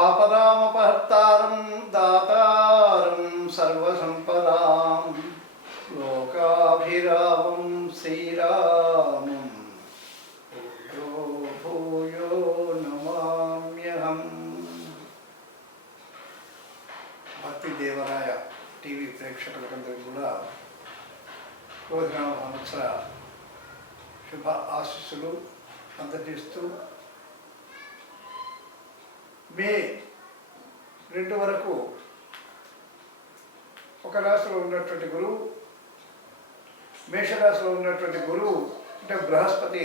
ఆపదామపహర్తారం దాతారం సర్వసంపదాం లోకాభిరామం శ్రీరామం భూయో భూయో నమామ్యహం. భక్తి దేవరాయ టీవీ ప్రేక్షకులందరికీ కూడా కోదినామ సంవత్సర శుభ ఆశీస్సులు అందజేస్తూ మే 2 వరకు ఒక రాశిలో ఉన్నటువంటి గురువు, మేషరాశిలో ఉన్నటువంటి గురువు అంటే బృహస్పతి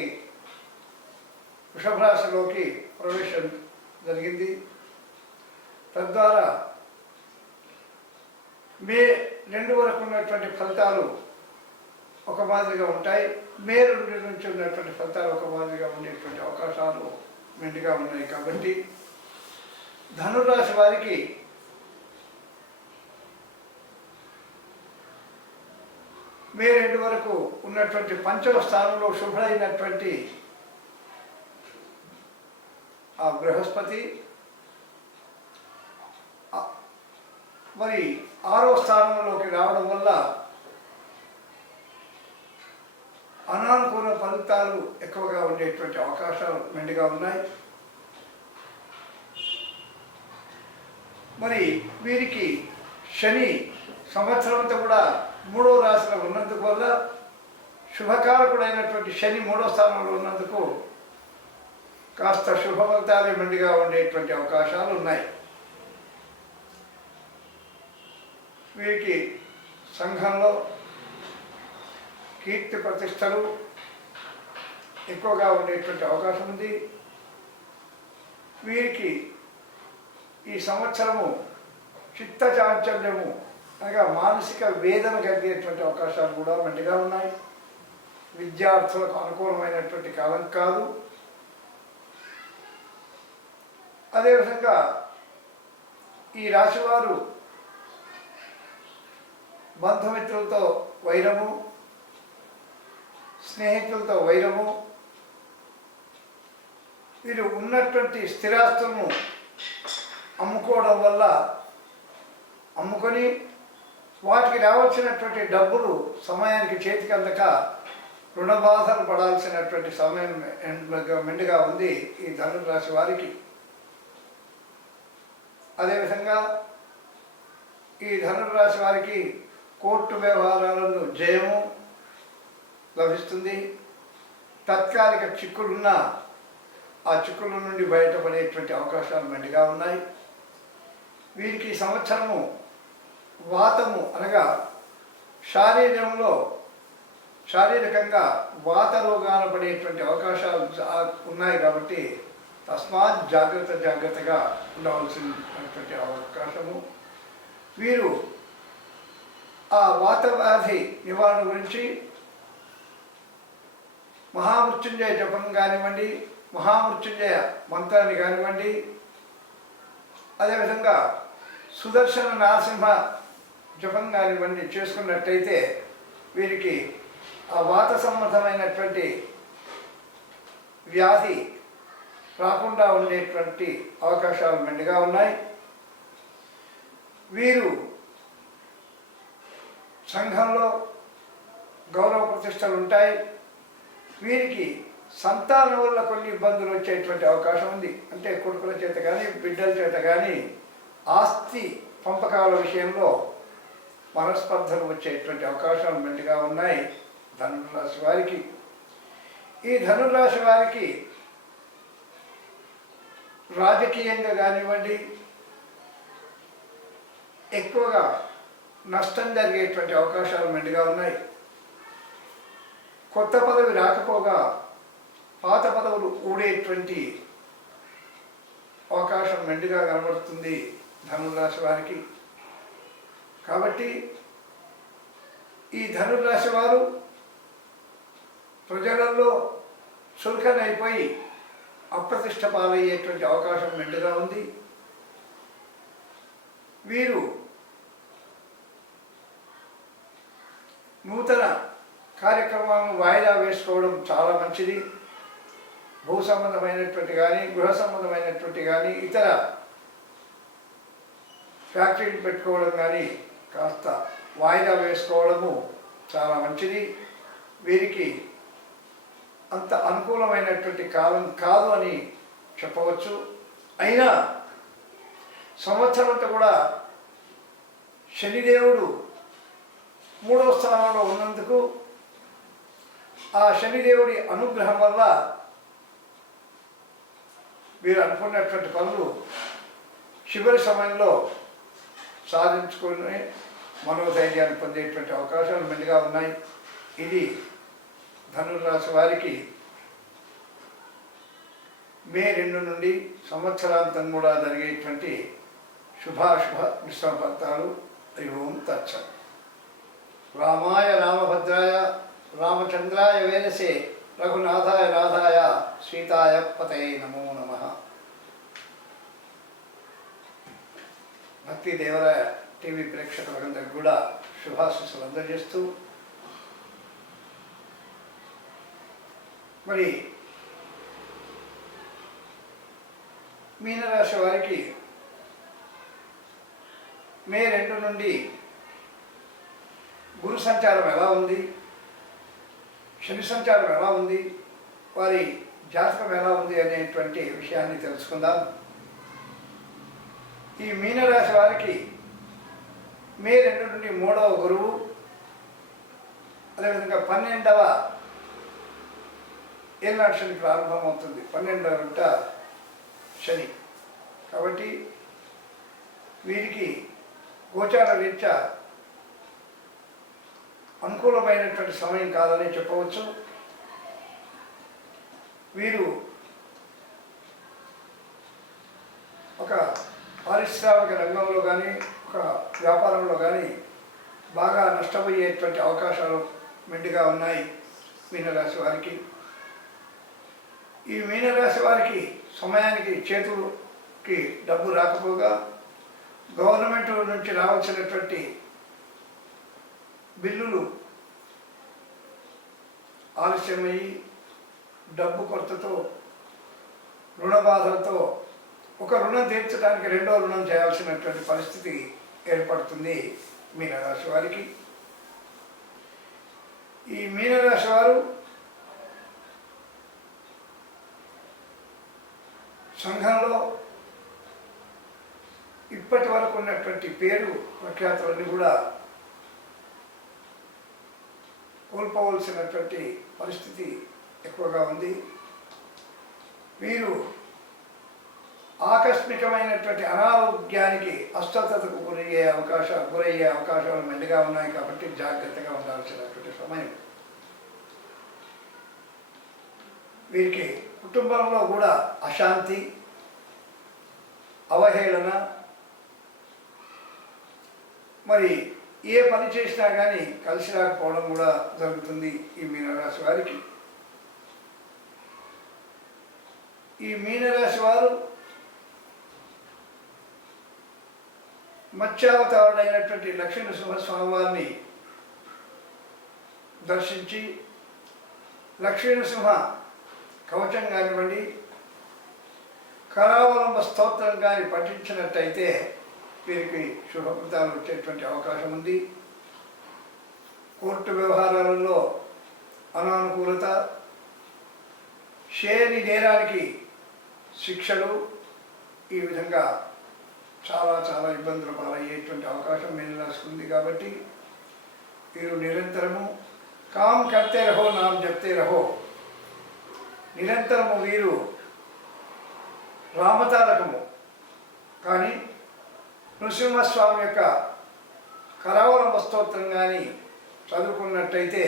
వృషభ రాశిలోకి ప్రవేశం జరిగింది. తద్వారా మే 2 వరకు ఉన్నటువంటి ఫలితాలు ఒక మాదిరిగా ఉంటాయి. మే 2 నుంచి ఉన్నటువంటి ఫలితాలు ఒక మాదిరిగా ఉండేటువంటి అవకాశాలు మెండుగా ఉన్నాయి. కాబట్టి ధనురాశి వారికి మే 2 వరకు ఉన్నటువంటి పంచమ స్థానంలో శుభుడైనటువంటి ఆ బృహస్పతి మరి 6వ స్థానంలోకి రావడం వల్ల అనానుకూల ఫలితాలు ఎక్కువగా ఉండేటువంటి అవకాశాలు మెండుగా ఉన్నాయి. మరి వీరికి శని సంవత్సరంతో కూడా 3వ రాశిలో ఉన్నందుకు వల్ల శుభకారకుడైనటువంటి శని 3వ స్థానంలో ఉన్నందుకు కాస్త శుభఫలితాలే మెండుగా ఉండేటువంటి అవకాశాలు ఉన్నాయి. వీరికి సంఘంలో కీర్తి ప్రతిష్టలు ఎక్కువగా ఉండేటువంటి అవకాశం ఉంది. వీరికి ఈ సంవత్సరము చిత్త చాంచల్యము అనగా మానసిక వేదన కలిగేటువంటి అవకాశాలు కూడా మెండుగా ఉన్నాయి. విద్యార్థులకు అనుకూలమైనటువంటి కాలం కాదు. అదేవిధంగా ఈ రాశివారు బంధుమిత్రులతో వైరము, స్నేహితులతో వైరము, వీరు ఉన్నటువంటి స్థిరాస్తులను అమ్ముకోవడం వల్ల అమ్ముకొని వాటికి రావాల్సినటువంటి డబ్బులు సమయానికి చేతికి అందక రుణ బాధలు పడాల్సినటువంటి సమయం మెండుగా ఉంది ఈ ధనురాశి వారికి. అదేవిధంగా ఈ ధనురాశి వారికి కోర్టు వ్యవహారాలను జయము లభిస్తుంది. తాత్కాలిక చిక్కులున్న ఆ చిక్కుల నుండి బయటపడేటువంటి అవకాశాలు మెండుగా ఉన్నాయి. వీరికి సంవత్సరము వాతము అనగా శారీరకంగా వాత రోగాలు పడేటువంటి అవకాశాలు ఉన్నాయి. కాబట్టి తస్మాత్ జాగ్రత్తగా ఉండవలసినటువంటి అవకాశము. వీరు ఆ వాత వ్యాధి నివారణ గురించి మహామృత్యుంజయ జపం కానివ్వండి, మహామృత్యుంజయ మంత్రాన్ని కానివ్వండి, అదేవిధంగా సుదర్శన నరసింహ జపం కానివ్వండి చేసుకున్నట్టయితే వీరికి ఆ వాత సంబంధమైనటువంటి వ్యాధి రాకుండా ఉండేటువంటి అవకాశాలు మెండుగా ఉన్నాయి. వీరు సంఘంలో గౌరవ ప్రతిష్టలు ఉంటాయి. వీరికి సంతానం వల్ల కొన్ని ఇబ్బందులు వచ్చేటువంటి అవకాశం ఉంది. అంటే కొడుకుల చేత కానీ బిడ్డల చేత కానీ ఆస్తి పంపకాల విషయంలో మనస్పర్ధలు వచ్చేటువంటి అవకాశాలు మెండుగా ఉన్నాయి ధనురాశి వారికి. ఈ ధనురాశి వారికి రాజకీయంగా కానివ్వండి ఎక్కువగా నష్టం జరిగేటువంటి అవకాశాలు మెండుగా ఉన్నాయి. కొత్త పదవి రాకపోగా పాత పదవులు ఊడేటువంటి అవకాశం మెండుగా కనబడుతుంది ధనురాశి వారికి. కాబట్టి ఈ ధనురాశి వారు ప్రజలలో చులకనైపోయి అప్రతిష్ట పాలయ్యేటువంటి అవకాశం మెండుగా ఉంది. వీరు నూతన కార్యక్రమాలను వాయిదా వేసుకోవడం చాలా మంచిది. భూ సంబంధమైనటువంటి కానీ గృహ సంబంధమైనటువంటి కానీ ఇతర ఫ్యాక్టరీలు పెట్టుకోవడం కానీ కాస్త వాయిదా వేసుకోవడము చాలా మంచిది. వీరికి అంత అనుకూలమైనటువంటి కాలం కాదు అని చెప్పవచ్చు. అయినా సంవత్సరం అంతా కూడా శనిదేవుడు 3వ స్థానంలో ఉన్నందుకు ఆ శనిదేవుడి అనుగ్రహం వల్ల వీరు అనుకున్నటువంటి పనులు చివరి సమయంలో సాధించుకుని మనోధైర్యాన్ని పొందేటువంటి అవకాశాలు మెండుగా ఉన్నాయి. ఇది ధనుర్రాశి వారికి మే 2 నుండి సంవత్సరాంతం కూడా జరిగేటువంటి శుభాశుభ మిశ్రమ ఫలితాలు. హరి ఓం తత్సత్. రామాయ రామభద్రాయ రామచంద్రాయ వేదసే రఘునాథాయ నాథాయ సీతాయ పతయే నమో నమః. భక్తి దేవరాయ టీవీ ప్రేక్షకులందరికీ కూడా శుభాశీస్సులు అందజేస్తూ, మరి మీనరాశి వారికి మే 2 నుండి గురు సంచారం ఎలా ఉంది, శని సంచారం ఎలా ఉంది, వారి జాతకం ఎలా ఉంది అనేటువంటి విషయాన్ని తెలుసుకుందాం. ఈ మీనరాశి వారికి మే 2 నుండి 3వ గురువు, అదేవిధంగా 12వ ఏళ్ళనాటి శని ప్రారంభమవుతుంది. 12వ గంట శని. కాబట్టి వీరికి గోచార రీత్యా అనుకూలమైనటువంటి సమయం కాదని చెప్పవచ్చు. వీరు ఒక పారిశ్రామిక రంగంలో కానీ ఒక వ్యాపారంలో కానీ బాగా నష్టపోయేటువంటి అవకాశాలు మెండుగా ఉన్నాయి మీనరాశి వారికి. ఈ మీనరాశి వారికి సమయానికి చేతులకి డబ్బు రాకపోగా గవర్నమెంట్ నుంచి రావాల్సినటువంటి బిల్లులు ఆలస్యమయ్యి డబ్బు కొరతతో రుణ బాధలతో ఒక రుణం తీర్చడానికి రెండో రుణం చేయాల్సినటువంటి పరిస్థితి ఏర్పడుతుంది మీనరాశి వారికి. ఈ మీనరాశి వారు సంఘంలో ఇప్పటి వరకు ఉన్నటువంటి పేరు ప్రఖ్యాతులన్నీ కూడా కోల్పోవలసినటువంటి పరిస్థితి ఎక్కువగా ఉంది. వీరు ఆకస్మికమైనటువంటి అనారోగ్యానికి అస్వస్థతకు గురయ్యే అవకాశాలు మెండుగా ఉన్నాయి. కాబట్టి జాగ్రత్తగా ఉండాల్సినటువంటి సమయం. వీరికి కుటుంబంలో కూడా అశాంతి, అవహేళన, మరి ఏ పని చేసినా కానీ కలిసి రాకపోవడం కూడా జరుగుతుంది ఈ మీనరాశి వారికి. ఈ మీనరాశి వారు మత్స్యావతారుడైనటువంటి లక్ష్మీనరసింహస్వామి వారిని దర్శించి లక్ష్మీనరసింహ కవచం కానివ్వండి, కరావలంబ స్తోత్రం కానీ పఠించినట్టయితే వీరికి శుభఫలితాలు వచ్చేటువంటి అవకాశం ఉంది. కోర్టు వ్యవహారాలలో అనానుకూలత, చేయని నేరానికి శిక్షలు, ఈ విధంగా చాలా చాలా ఇబ్బందులు పాలయ్యేటువంటి అవకాశం మీనరాశికి ఉంది. కాబట్టి వీరు నిరంతరము కామ్ కర్తే రహో నామ్ జప్తే రహో, నిరంతరము వీరు రామతారకము కానీ నృసింహస్వామి యొక్క కరావలంబ స్తోత్రం కానీ చదువుకున్నట్టయితే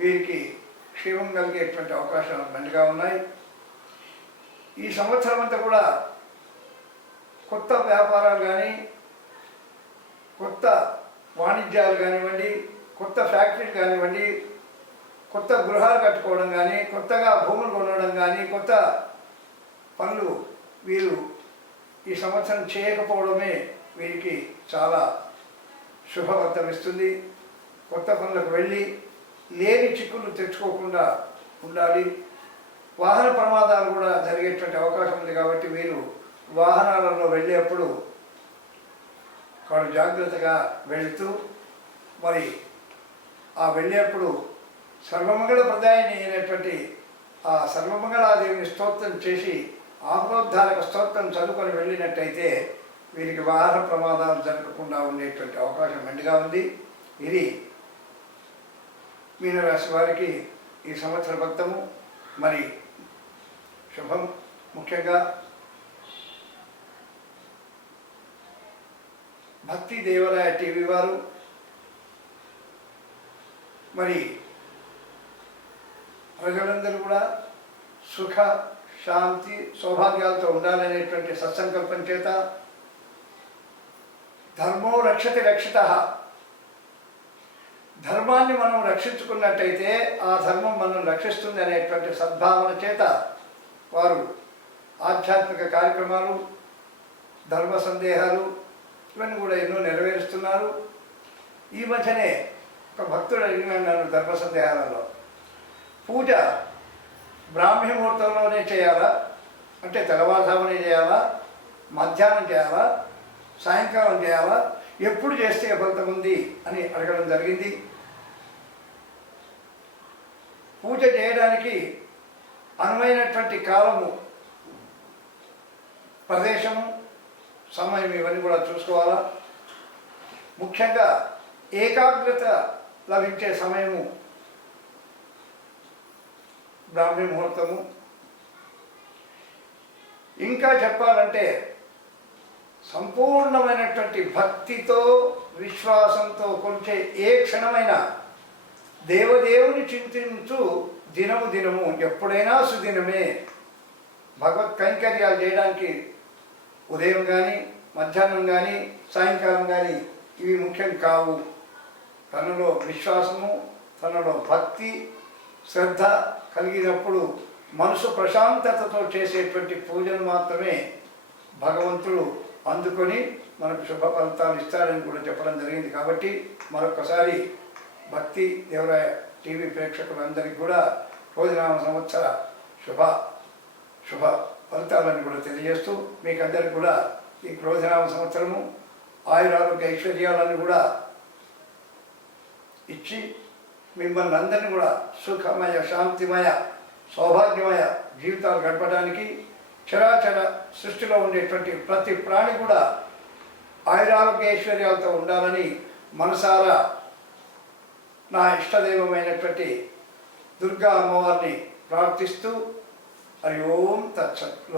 వీరికి క్షేమం కలిగేటువంటి అవకాశాలు మెండుగా ఉన్నాయి. ఈ సంవత్సరం అంతా కూడా కొత్త వ్యాపారాలు కానీ, కొత్త వాణిజ్యాలు కానివ్వండి, కొత్త ఫ్యాక్టరీలు కానివ్వండి, కొత్త గృహాలు కట్టుకోవడం కానీ, కొత్తగా భూములు కొనడం కానీ, కొత్త పనులు వీరు ఈ సంవత్సరం చేయకపోవడమే వీరికి చాలా శుభవార్తం ఇస్తుంది. కొత్త పనులకు వెళ్ళి లేని చిక్కులు తెచ్చుకోకుండా ఉండాలి. వాహన ప్రమాదాలు కూడా జరిగేటువంటి అవకాశం ఉంది. కాబట్టి వీరు వాహనాలలో వెళ్ళేప్పుడు వాడు జాగ్రత్తగా వెళుతూ మరి ఆ వెళ్ళేప్పుడు సర్వమంగళ ప్రదాయిని అయినటువంటి ఆ సర్వమంగళాదేవిని స్తోత్రం చేసి ఆపదోద్ధారక స్తోత్రం చదువుకొని వెళ్ళినట్టయితే వీరికి వాహన ప్రమాదాలు జరగకుండా ఉండేటువంటి అవకాశం మెండుగా ఉంది. ఇది మీనరాశి వారికి ఈ సంవత్సర ఫలితము. మరి శుభం. ముఖ్యంగా భక్తి దేవాలయ టీవీ వారు మరి ప్రజలందరూ కూడా సుఖ శాంతి సౌభాగ్యాలతో ఉండాలనేటువంటి సత్సంకల్పం చేత ధర్మో రక్షతి రక్షితః, ధర్మాన్ని మనం రక్షించుకున్నట్టయితే ఆ ధర్మం మనం రక్షిస్తుంది అనేటువంటి సద్భావన చేత వారు ఆధ్యాత్మిక కార్యక్రమాలు, ధర్మ సందేహాలు ఇవన్నీ కూడా ఎన్నో నెరవేరుస్తున్నారు. ఈ మధ్యనే ఒక భక్తుడు అడిగినాడు నన్ను ధర్మ సందేహాలలో, పూజ బ్రాహ్మీ ముహూర్తంలోనే చేయాలా, అంటే తెల్లవారుజామునే చేయాలా, మధ్యాహ్నం చేయాలా, సాయంకాలం చేయాలా, ఎప్పుడు చేస్తే ఫలితం ఉంది అని అడగడం జరిగింది. పూజ చేయడానికి అనువైనటువంటి కాలము, ప్రదేశము, సమయం ఇవన్నీ కూడా చూసుకోవాలా. ముఖ్యంగా ఏకాగ్రత లభించే సమయము బ్రాహ్మీ ముహూర్తము. ఇంకా చెప్పాలంటే సంపూర్ణమైనటువంటి భక్తితో విశ్వాసంతో కొలిచే ఏ క్షణమైనా దేవదేవుని చింతించు దినము దినము, ఎప్పుడైనా సుదినమే. భగవత్ కైంకర్యాలు చేయడానికి ఉదయం కానీ, మధ్యాహ్నం కానీ, సాయంకాలం కానీ ఇవి ముఖ్యం కావు. తనలో విశ్వాసము, తనలో భక్తి శ్రద్ధ కలిగినప్పుడు మనసు ప్రశాంతతతో చేసేటువంటి పూజలు మాత్రమే భగవంతుడు అందుకొని మనకు శుభ ఫలితాలు ఇస్తాడని కూడా చెప్పడం జరిగింది. కాబట్టి మరొకసారి భక్తి దేవరాయ టీవీ ప్రేక్షకులందరికీ కూడా రోజునామ సంవత్సర శుభ ఫలితాలను కూడా తెలియజేస్తూ మీకందరికీ కూడా ఈ క్రోధనామ సంవత్సరము ఆయురారోగ్య ఐశ్వర్యాలను కూడా ఇచ్చి మిమ్మల్ని అందరినీ కూడా సుఖమయ శాంతిమయ సౌభాగ్యమయ జీవితాలు గడపడానికి, చరాచర సృష్టిలో ఉండేటువంటి ప్రతి ప్రాణి కూడా ఆయురారోగ్య ఐశ్వర్యాలతో ఉండాలని మనసారా నా ఇష్టదైవమైనటువంటి దుర్గా అమ్మవారిని ప్రార్థిస్తూ హరి ఓం తత్సత్.